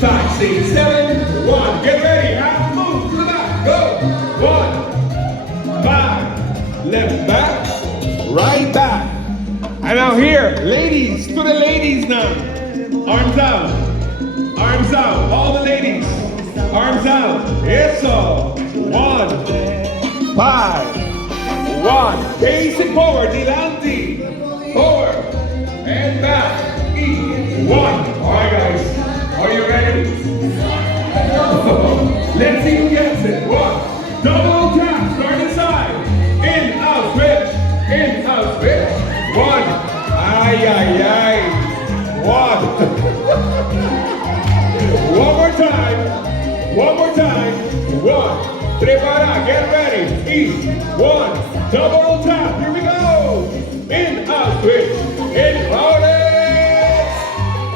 5, 6, 7, 1. Get ready. Half move to the back. Go. 1, back, left back, right back. And now here, ladies, to the ladies now. Arms out. Arms out. All the ladies. Arms out. Eso. 1, 5, 1. Facing forward. Dilante. Forward. And back. E. 1. All right, guys. Are you ready? Let's see who gets it. 1. Double tap. Start inside. In, out, switch. In, out, switch. 1. Ay, ay, ay. 1. One more time. One more time. 1. Prepara. Get ready. E. 1. Double tap. Here we go.